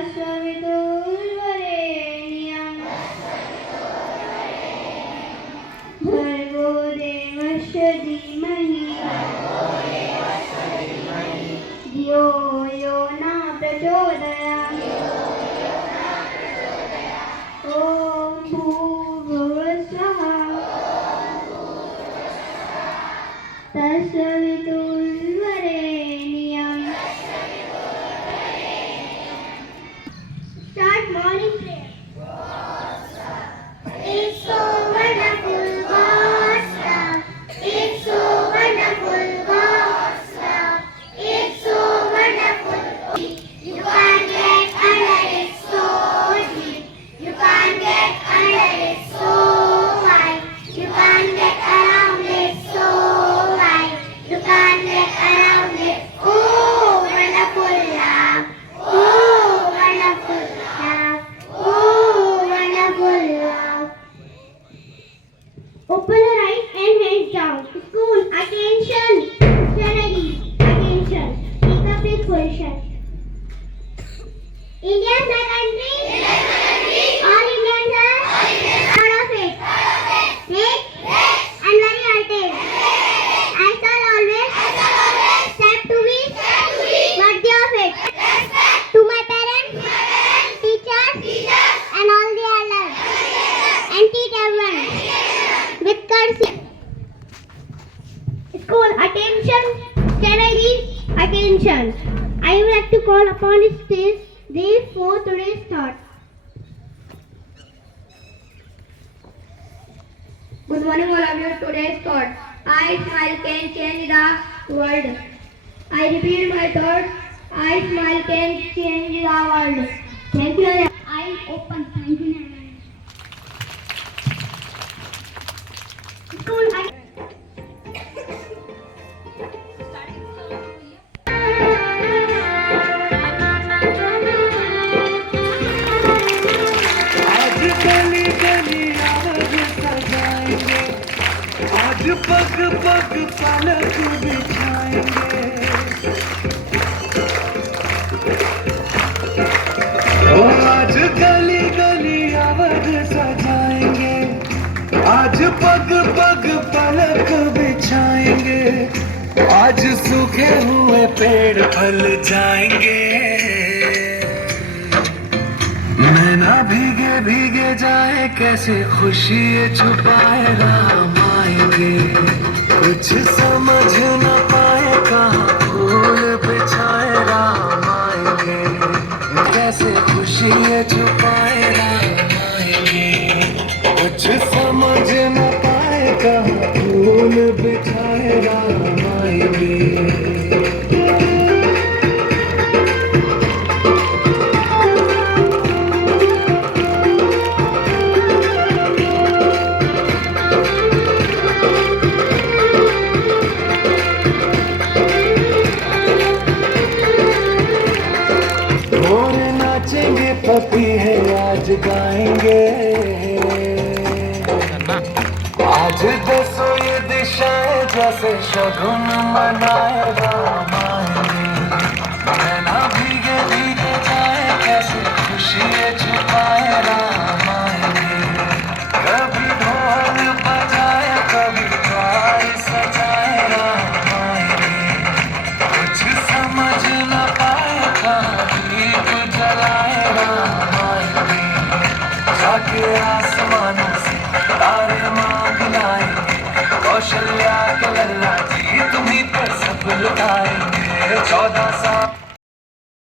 तत्सवितुर्वरेण्यं भर्गो देवस्य धीमहि धियो यो न प्रचोदयात् ॐ भूर्भुवस्सुवः तत्सवितुर्वरेण्यं Start morning prayer. It's so wonderful, God's love. It's so wonderful, God's love. It's so wonderful. You can't get under it so deep. You can't get under it so wide. You can't get around it so wide. You can't get around it. Oh, wonderful love. Oh, wonderful love. Oh, wonderful love. Open your eyes and hands down. School, attention. Study, attention. Take up this position. India is my country. All Indians are proud of it. Rich and very hearted. I shall always strive to be worthy of it. To my parents, teachers, and all the elders, and teach everyone with courtesy. School, attention. Study, attention. I would like to call upon the stage these for today's thought. Good morning, all of you. Today's thought: I smile can change the world. I repeat my thought: I smile can change the world. Thank you. I open. Thank you. School. आज गली गली आवाज सजाएंगे, आज पग पग पलक बिछाएंगे। ओ आज गली गली आवाज सजाएंगे, आज पग पग पलक बिछाएंगे। आज सूखे हुए पेड़ फल जाएंगे, नैना भीगे भीगे जाए कैसे खुशी ये छुपाए राम आएंगे। कुछ समझ न पाए कहाँ फूल बिछाए राम आएंगे, कैसे खुशी ये छुपाए राम आएंगे। कुछ समझ न पाए कहाँ फूल बिछाए राम आएंगे। पपी है आज गाएंगे, आज दसों ये दिशाएं जैसे शगुन मनाए राम